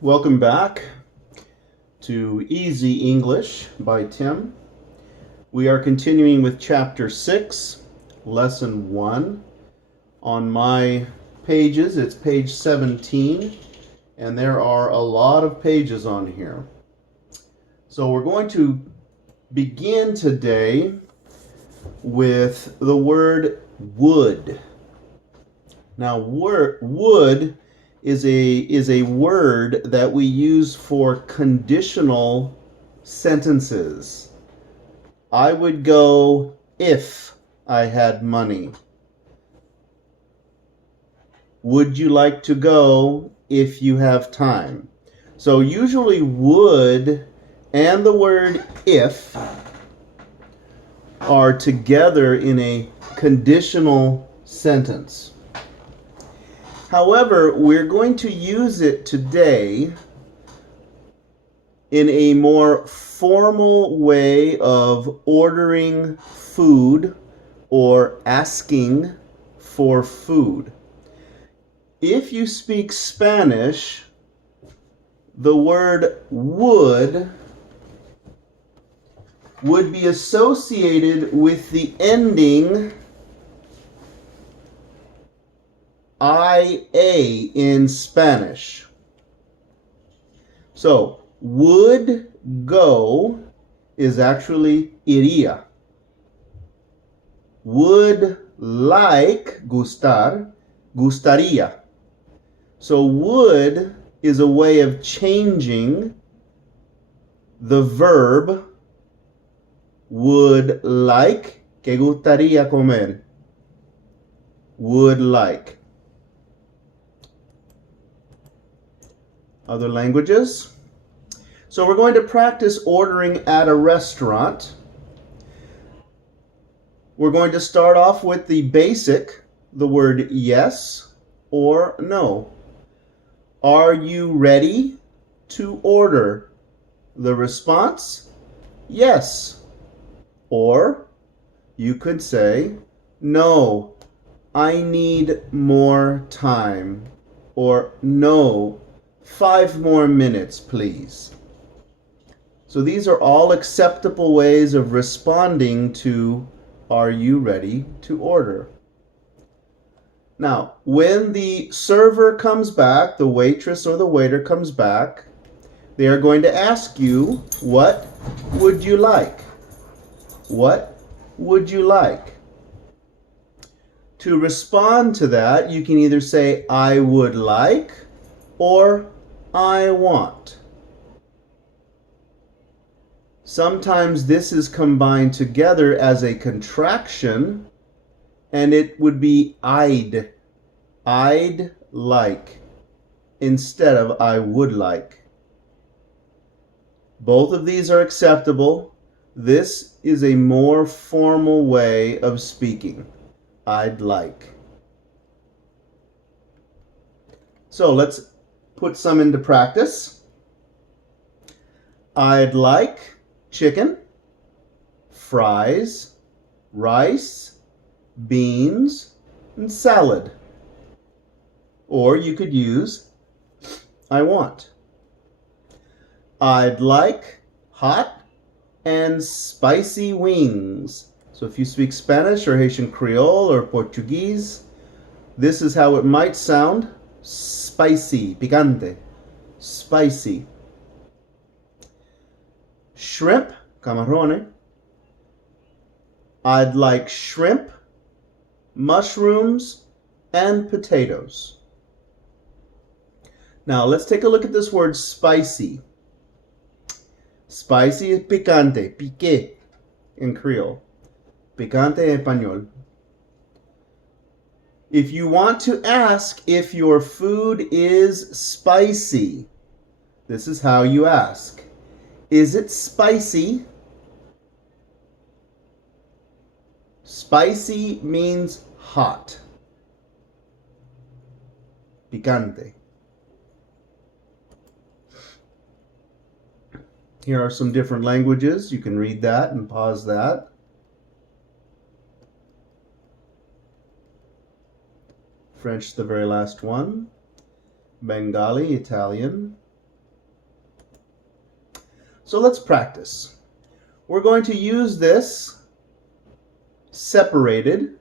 Welcome back to Easy English by Tim. We are continuing with Chapter 6, Lesson 1. On my pages, it's page 17, and there are a lot of pages on here. So we're going to begin today with the word would. Now, would is a word that we use for conditional sentences. I would go if I had money. Would you like to go if you have time? So usually would and the word if are together in a conditional sentence. However, we're going to use it today in a more formal way of ordering food or asking for food. If you speak Spanish, the word would be associated with the ending IA in Spanish. So, would go is actually iría. Would like, gustar, gustaría. So, would is a way of changing the verb would like, que gustaría comer. Would like. Other languages. So we're going to practice ordering at a restaurant. We're going to start off with the basic, the word yes or no. Are you ready to order? The response, yes. Or you could say, no, I need more time. Or no, 5 more minutes, please. So these are all acceptable ways of responding to, are you ready to order? Now, when the server comes back, the waitress or the waiter comes back, they are going to ask you, what would you like? What would you like? To respond to that, you can either say, I would like, or I want. Sometimes this is combined together as a contraction, and it would be I'd. I'd like instead of I would like. Both of these are acceptable. This is a more formal way of speaking. I'd like. So let's put some into practice. I'd like chicken, fries, rice, beans, and salad. Or you could use I want. I'd like hot and spicy wings. So if you speak Spanish or Haitian Creole or Portuguese, this is how it might sound. Spicy, picante, spicy. Shrimp, camarone. I'd like shrimp, mushrooms, and potatoes. Now let's take a look at this word spicy. Spicy is picante, piqué in Creole. Picante en español. If you want to ask if your food is spicy, this is how you ask. Is it spicy? Spicy means hot. Picante. Here are some different languages. You can read that and pause that. French, the very last one. Bengali, Italian. So let's practice. We're going to use this separated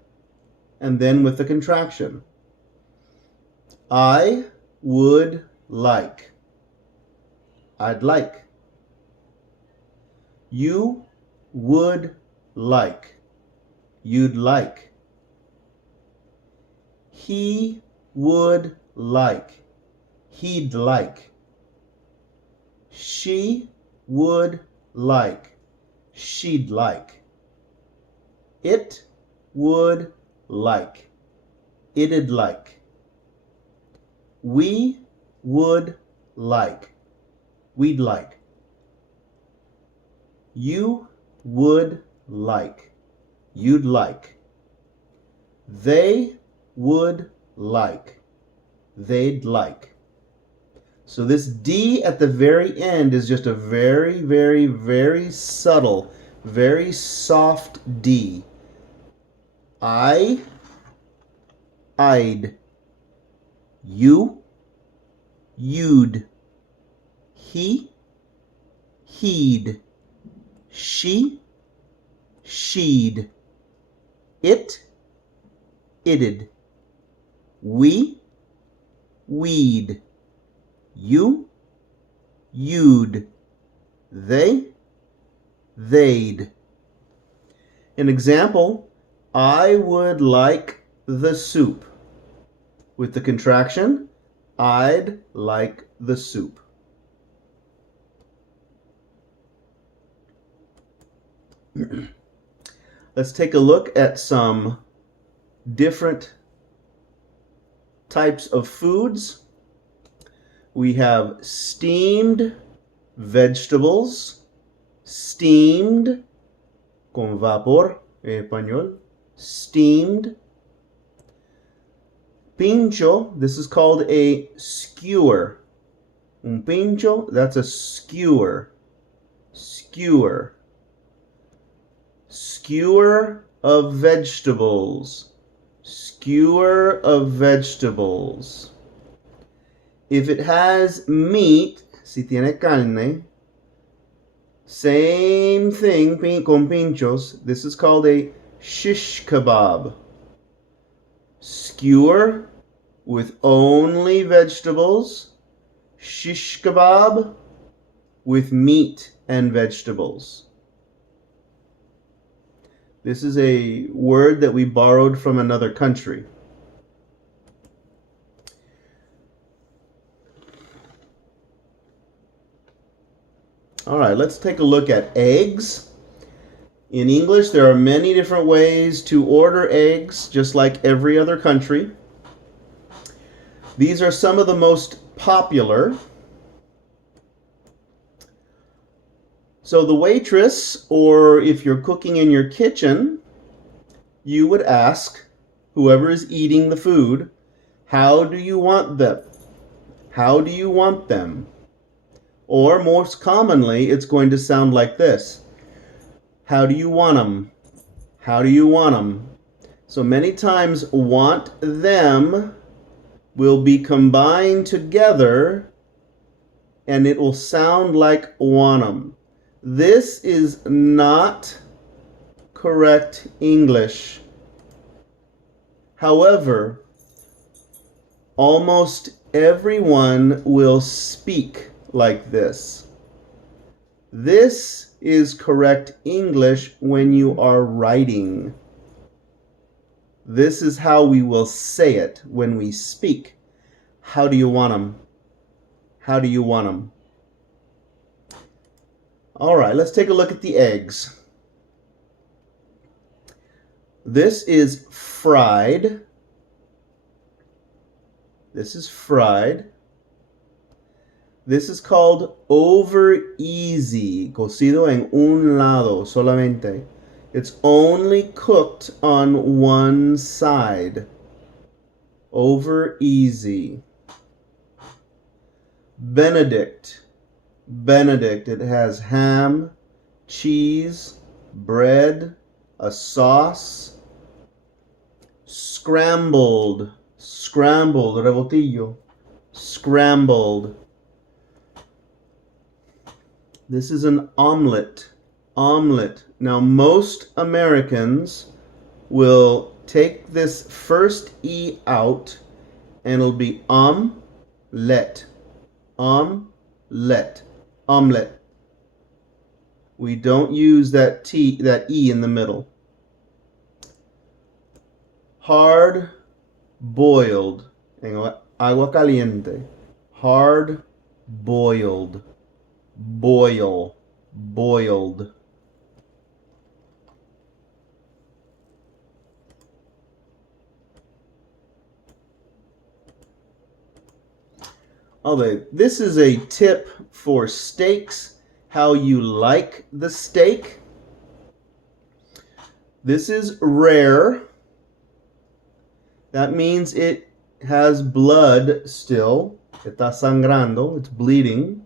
and then with the contraction. I would like. I'd like. You would like. You'd like. He would like. He'd like. She would like. She'd like. It would like. It'd like. We would like. We'd like. You would like. You'd like. They would like. They'd like. So this D at the very end is just a very, very, very subtle, very soft D. I'd. You, you'd. He, he'd. She, she'd. It, it'd. We, we'd. You, you'd. They, they'd. An example, I would like the soup. With the contraction, I'd like the soup. Let's take a look at some different types of foods. We have steamed vegetables, steamed, con vapor en español, steamed. Pincho, this is called a skewer. Un pincho, that's a skewer. Skewer. Skewer of vegetables. Skewer of vegetables. If it has meat, si tiene carne, same thing con pinchos. This is called a shish kebab. Skewer with only vegetables. Shish kebab with meat and vegetables. This is a word that we borrowed from another country. All right, let's take a look at eggs. In English, there are many different ways to order eggs, just like every other country. These are some of the most popular. So the waitress, or if you're cooking in your kitchen, you would ask whoever is eating the food, how do you want them? How do you want them? Or most commonly, it's going to sound like this. How do you want them? How do you want them? So many times, want them will be combined together and it will sound like want 'em. This is not correct English. However, almost everyone will speak like this. This is correct English when you are writing. This is how we will say it when we speak. How do you want 'em? How do you want 'em? All right, let's take a look at the eggs. This is fried. This is fried. This is called over easy, cocido en un lado solamente. It's only cooked on one side. Over easy. Benedict. Benedict. It has ham, cheese, bread, a sauce. Scrambled. Scrambled. Rebotillo. Scrambled. This is an omelet. Omelet. Now, most Americans will take this first E out and it'll be let. Let. Omelet. We don't use that E in the middle. Hard boiled. Agua caliente. Hard boiled. Boil. Boiled. Okay, this is a tip for steaks, how you like the steak. This is rare. That means it has blood still. Está sangrando, it's bleeding.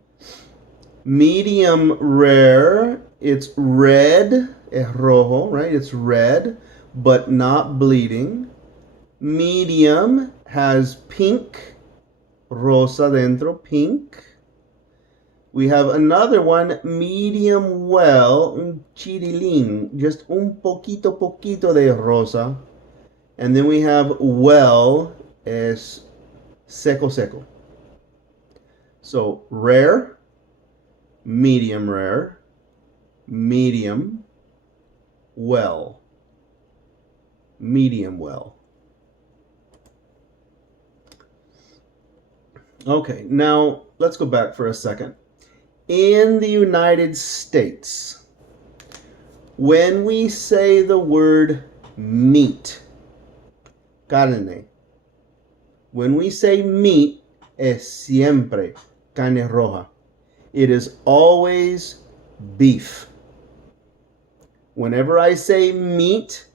Medium rare, it's red, es rojo, right? It's red, but not bleeding. Medium has pink, rosa dentro, pink. We have another one, medium well, un chirilín, just un poquito de rosa. And then we have well, es seco. So rare, medium rare, medium well, medium well. Okay, now let's go back for a second. In the United States, when we say the word meat, carne, when we say meat, es siempre carne roja. It is always beef. Whenever I say meat,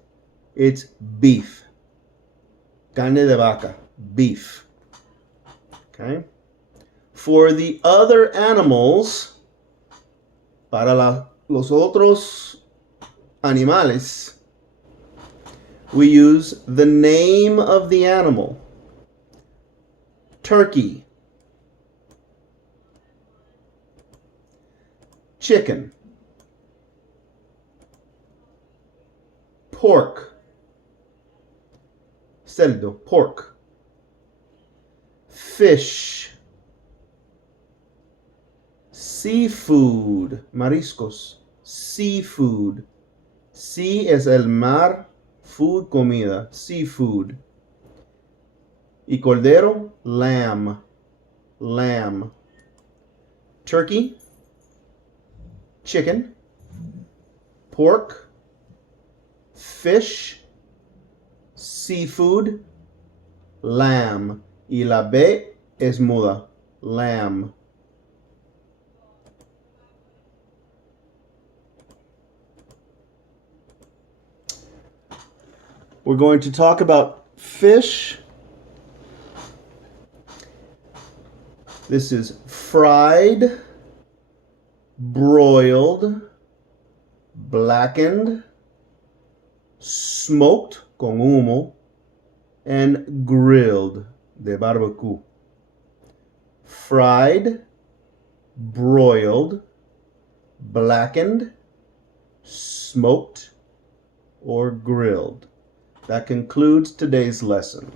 it's beef. Carne de vaca, beef. Okay? For the other animals, para los otros animales, we use the name of the animal. Turkey. Chicken. Pork. Cerdo, pork. Fish. Seafood. Mariscos. Seafood. Sea es el mar. Food, comida. Seafood. Y cordero, lamb. Lamb. Turkey. Chicken. Pork. Fish. Seafood. Lamb. Y la B es muda. Lamb. We're going to talk about fish. This is fried, broiled, blackened, smoked con humo, and grilled de barbecue. Fried, broiled, blackened, smoked, or grilled. That concludes today's lesson.